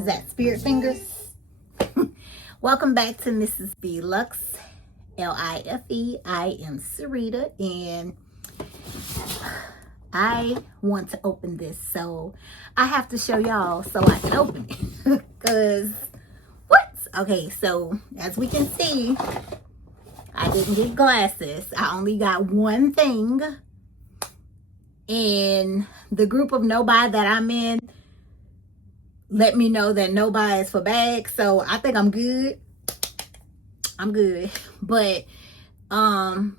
is that? Spirit fingers? Welcome back to Mrs. B Lux, L-I-F-E. I am Sarita, and I want to open this, so I have to show y'all so I can open it. Because, what? Okay, so as we can see, I didn't get glasses. I only got one thing. And the group of no buy that I'm in let me know that no buy is for bags, so I think I'm good. But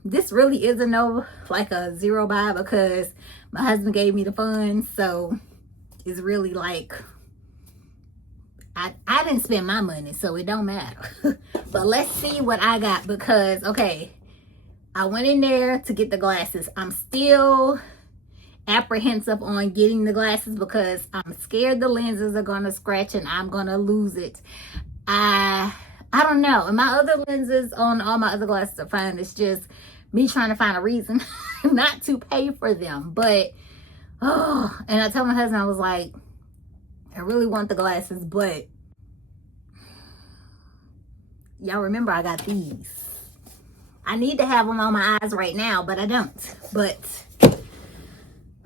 this really is a zero buy, because my husband gave me the funds, so it's really like I didn't spend my money, so it don't matter. But let's see what I got, because okay, I went in there to get the glasses. I'm still apprehensive on getting the glasses because I'm scared the lenses are gonna scratch and I'm gonna lose it. I don't know. And my other lenses on all my other glasses are fine. It's just me trying to find a reason not to pay for them. But and I told my husband, I was like, I really want the glasses, but y'all remember I got these. I need to have them on my eyes right now, but I don't. But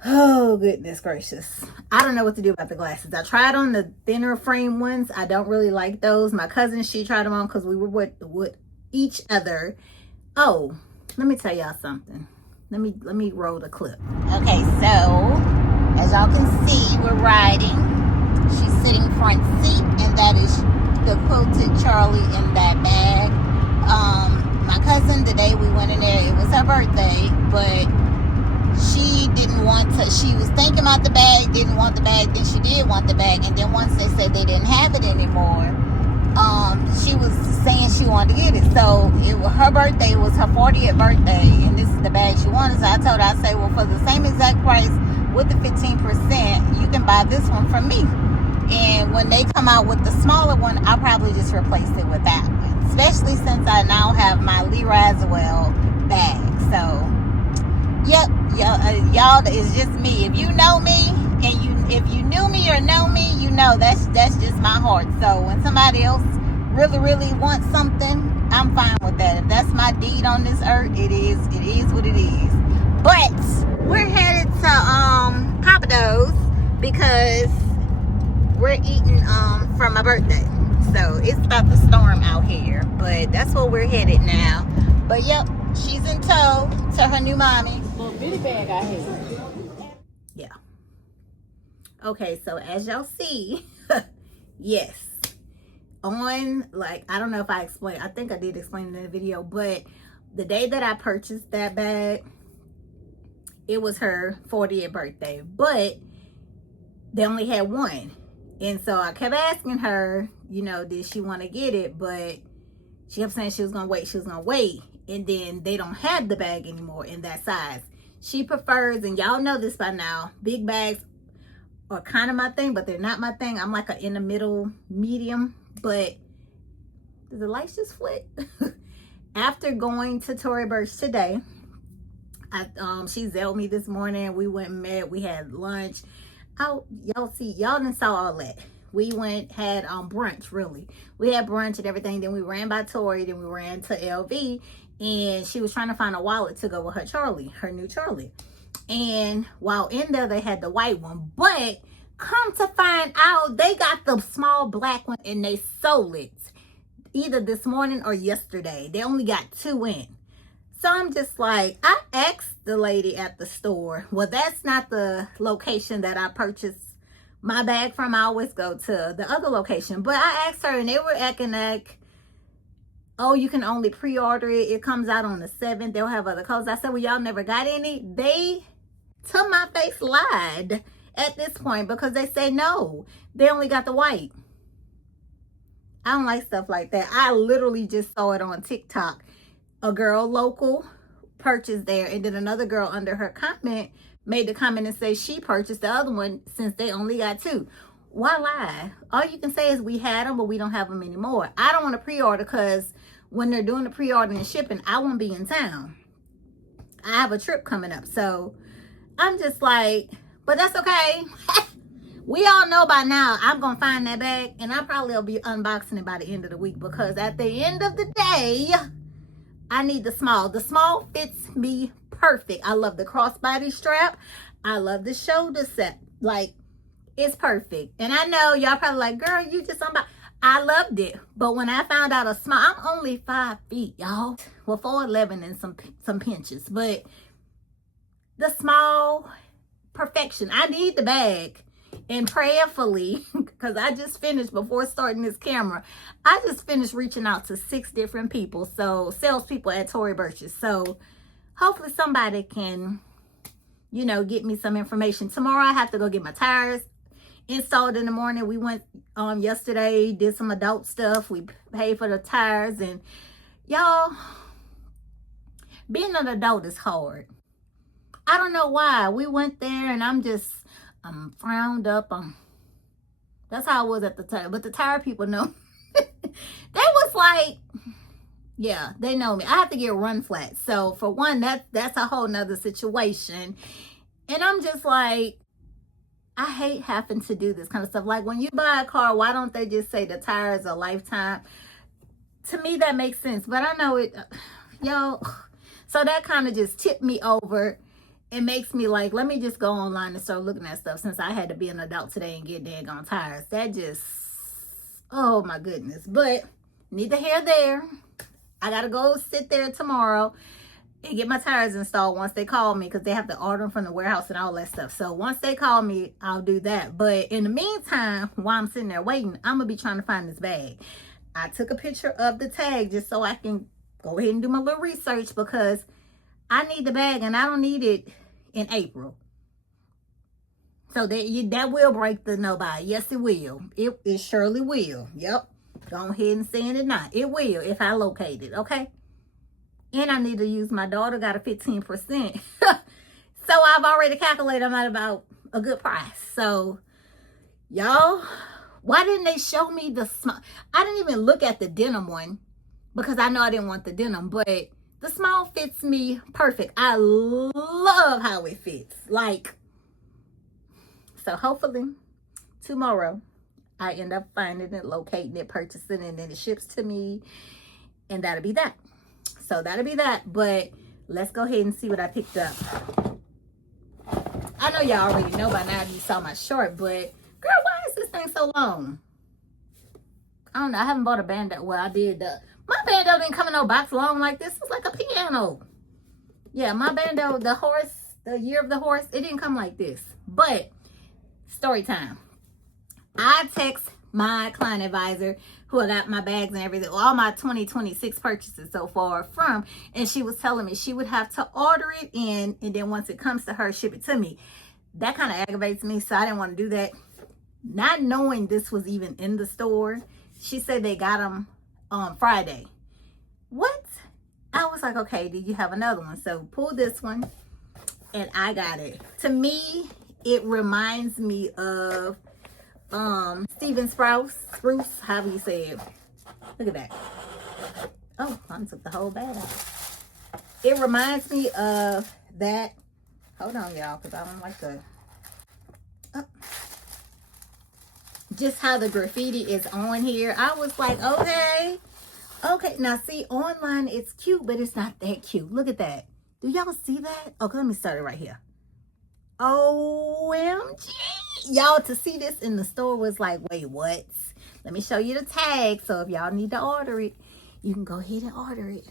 oh, goodness gracious. I don't know what to do about the glasses. I tried on the thinner frame ones. I don't really like those. My cousin, she tried them on because we were with each other. Oh, let me tell y'all something. Let me roll the clip. Okay, so as y'all can see, we're riding. She's sitting front seat, and that is the quilted Charlie in that bag. My cousin, the day we went in there, it was her birthday, but she didn't want to, she was thinking about the bag, didn't want the bag, then she did want the bag, and then once they said they didn't have it anymore, she was saying she wanted to get it. So her birthday was her 40th birthday, and this is the bag she wanted. So I told her, I say, well, for the same exact price with the 15%, you can buy this one from me. And when they come out with the smaller one, I'll probably just replace it with that one, especially since I now have my Lee Raswell bag. So yep, y'all, it's just me. If you know me, and if you knew me or know me, you know that's just my heart. So when somebody else really wants something, I'm fine with that. If that's my deed on this earth, it is what it is. But we're headed to Papados because we're eating for my birthday. So it's about to storm out here, but that's where we're headed now. But yep, she's in tow to her new mommy. Little bitty bag I have. Yeah. Okay, so as y'all see, yes. On, like, I don't know if I explained, I think I did explain it in the video, but the day that I purchased that bag, it was her 40th birthday, but they only had one. And so I kept asking her, did she want to get it? But she kept saying she was going to wait. And then they don't have the bag anymore in that size. She prefers, and y'all know this by now, big bags are kind of my thing, but they're not my thing. I'm like in the middle medium. But did the lights just flick? After going to Tory Burch today, she zelled me this morning. We went and met. We had lunch. Y'all didn't saw all that. We had brunch, really. We had brunch and everything. Then we ran by Tory. Then we ran to LV. And she was trying to find a wallet to go with her new Charlie. And while in there, they had the white one. But come to find out, they got the small black one and they sold it either this morning or yesterday. They only got 2 in. So I'm just like, I asked the lady at the store. Well, that's not the location that I purchased my bag from. I always go to the other location. But I asked her and they were acting like, oh, you can only pre-order it. It comes out on the 7th. They'll have other colors. I said, well, y'all never got any? They, to my face, lied at this point because they say no. They only got the white. I don't like stuff like that. I literally just saw it on TikTok. A girl local purchased there, and then another girl under her comment made the comment and say she purchased the other one since they only got 2. Why lie? All you can say is we had them, but we don't have them anymore. I don't want to pre-order because when they're doing the pre-ordering and shipping, I won't be in town. I have a trip coming up. So I'm just like, but that's okay. We all know by now I'm gonna find that bag, and I probably will be unboxing it by the end of the week, because at the end of the day, I need the small. The small fits me perfect. I love the crossbody strap. I love the shoulder set. Like, it's perfect. And I know y'all probably like, girl, you just unbox. I loved it. But when I found out a small, I'm only 5 feet, y'all. Well, 4'11" and some pinches. But the small, perfection. I need the bag. And prayerfully, because I just finished, before starting this camera, I just finished reaching out to 6 different people. So, salespeople at Tory Burch's. So, hopefully somebody can, you know, get me some information. Tomorrow I have to go get my tires installed in the morning. We went yesterday, did some adult stuff. We paid for the tires. And y'all, being an adult is hard. I don't know why. We went there and I'm frowned up. That's how I was at the time. But the tire people know. They was like, yeah, they know me. I have to get run flat. So for one, that's a whole nother situation. And I'm just like, I hate having to do this kind of stuff. Like, when you buy a car, why don't they just say the tires are lifetime? To me, that makes sense. But I know it, y'all. So that kind of just tipped me over. It makes me like, let me just go online and start looking at stuff, since I had to be an adult today and get daggone tires. That just, oh my goodness. But neither here nor there. I gotta go sit there tomorrow and get my tires installed once they call me, because they have to order them from the warehouse and all that stuff. So once they call me, I'll do that. But in the meantime, while I'm sitting there waiting, I'm gonna be trying to find this bag. I took a picture of the tag just so I can go ahead and do my little research, because I need the bag and I don't need it in April. So that will break the nobody. Yes, it will. It surely will. Yep. Go ahead and saying it now. It will, if I locate it. Okay. And I need to use, my daughter got a 15%. So I've already calculated I'm at about a good price. So y'all, why didn't they show me the small? I didn't even look at the denim one, because I know I didn't want the denim, but the small fits me perfect. I love how it fits. Like, so hopefully tomorrow I end up finding it, locating it, purchasing it, and then it ships to me. And that'll be that. So that'll be that. But let's go ahead and see what I picked up. I know y'all already know by now if you saw my short, but girl, why is this thing so long? I don't know. I haven't bought a bando. Well, I did. My bando didn't come in no box long like this. It's like a piano. Yeah, my bando, the year of the horse, it didn't come like this. But story time. I text my client advisor, who I got my bags and everything, all my 2026 purchases so far from, and she was telling me she would have to order it in, and then once it comes to her, ship it to me. That kind of aggravates me, so I didn't want to do that. Not knowing this was even in the store, she said they got them on Friday. What? I was like, okay, did you have another one? So pull this one, and I got it. To me, it reminds me of Steven Spruce, however you say it. Look at that. Oh, I took the whole bag out. It reminds me of that. Hold on, y'all, because I don't like the just how the graffiti is on here. I was like, okay. Now see, online it's cute, but it's not that cute. Look at that. Do y'all see that? Okay, let me start it right here. OMG. Y'all, to see this in the store was like, wait, what? Let me show you the tag. So if y'all need to order it, you can go ahead and order it.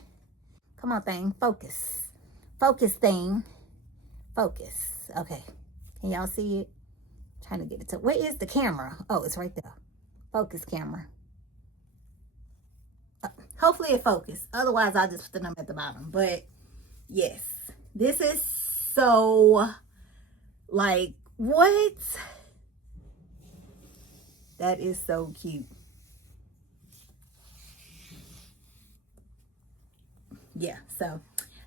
Come on, thing. Focus. Focus, thing. Focus. Okay. Can y'all see it? Trying to get it to, where is the camera? Oh, it's right there. Focus, camera. Hopefully it focused. Otherwise, I'll just put the number at the bottom. But yes, this is so, like, what? That is so cute. Yeah, so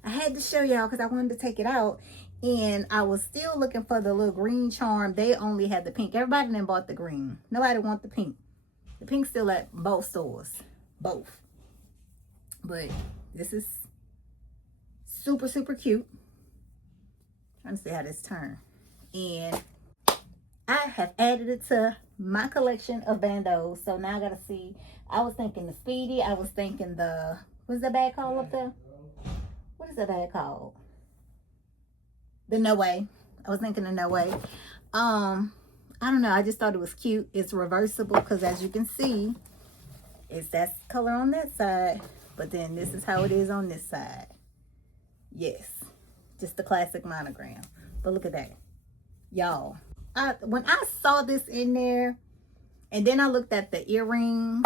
I had to show y'all because I wanted to take it out. And I was still looking for the little green charm. They only had the pink. Everybody then bought the green. Nobody want the pink. The pink's still at both stores. Both. But this is super, super cute. Trying to see how this turns. And I have added it to my collection of bandos. So now I gotta see. I was thinking the Speedy. I was thinking the, what's that bag called up there? What is that bag called? The No Way. I was thinking the No Way. I don't know. I just thought it was cute. It's reversible because as you can see, it's that color on that side. But then this is how it is on this side. Yes. Just the classic monogram. But look at that. Y'all. When I saw this in there, and then I looked at the earrings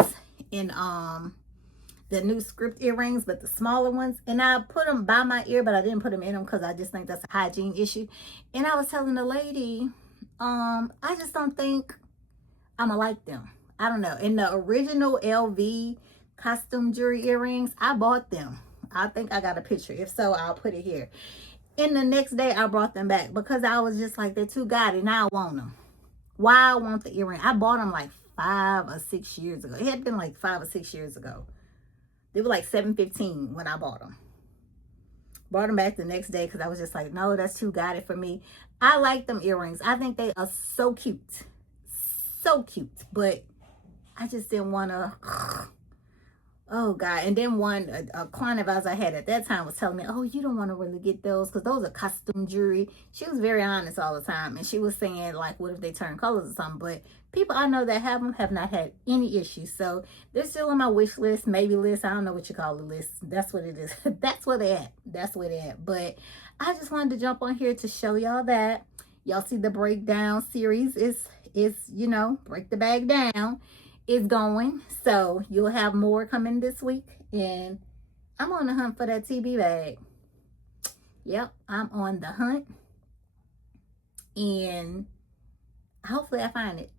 in the new script earrings, but the smaller ones, and I put them by my ear, but I didn't put them in them because I just think that's a hygiene issue. And I was telling the lady, I just don't think I'm gonna like them. I don't know. In the original LV custom jewelry earrings, I bought them. I think I got a picture. If so, I'll put it here. And the next day I brought them back because I was just like, they're too gaudy. Now I want them. Why I want the earring? I bought them like 5 or 6 years ago. It had been like 5 or 6 years ago. They were like $7.15 when I bought them. Brought them back the next day because I was just like, no, that's too gaudy for me. I like them earrings. I think they are so cute. So cute. But I just didn't want to... Oh, God. And then a client of ours I had at that time was telling me, oh, you don't want to really get those because those are custom jewelry. She was very honest all the time. And she was saying, like, what if they turn colors or something? But people I know that have them have not had any issues. So they're still on my wish list, maybe list. I don't know what you call the list. That's what it is. That's where they're at. That's where they're at. But I just wanted to jump on here to show y'all that. Y'all see the breakdown series is you know, break the bag down. Is going, so you'll have more coming this week, and I'm on the hunt for that TB bag. Yep, I'm on the hunt, and hopefully I find it.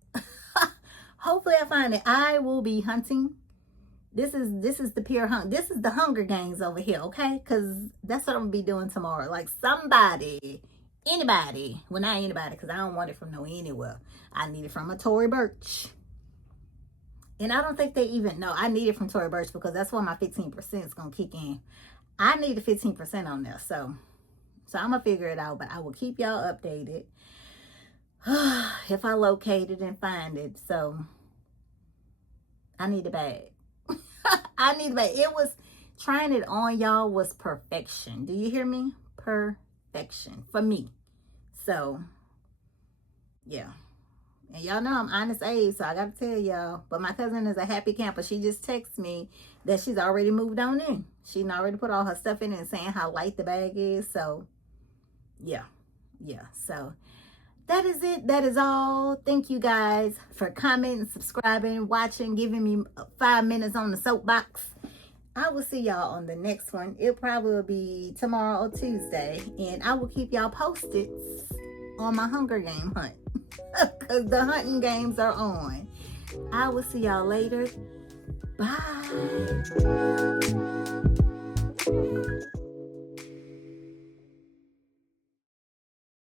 Hopefully I find it. I will be hunting. This is the pure hunt. This is the Hunger Games over here, okay? Because that's what I'm gonna be doing tomorrow. Like somebody, anybody, well not anybody, because I don't want it from no anywhere. I need it from a Tory Burch. And I don't think they even know. I need it from Tory Burch because that's where my 15% is going to kick in. I need the 15% on there. So I'm going to figure it out. But I will keep y'all updated if I locate it and find it. So I need a bag. I need a bag. It was, trying it on, y'all, was perfection. Do you hear me? Perfection for me. So, yeah. And y'all know I'm honest age, so I got to tell y'all. But my cousin is a happy camper. She just texted me that she's already moved on in. She already put all her stuff in it and saying how light the bag is. So, yeah. So, that is it. That is all. Thank you guys for commenting, subscribing, watching, giving me 5 minutes on the soapbox. I will see y'all on the next one. It probably will be tomorrow or Tuesday. And I will keep y'all posted on my Hunger Game hunt. Because the hunting games are on. I will see y'all later. Bye.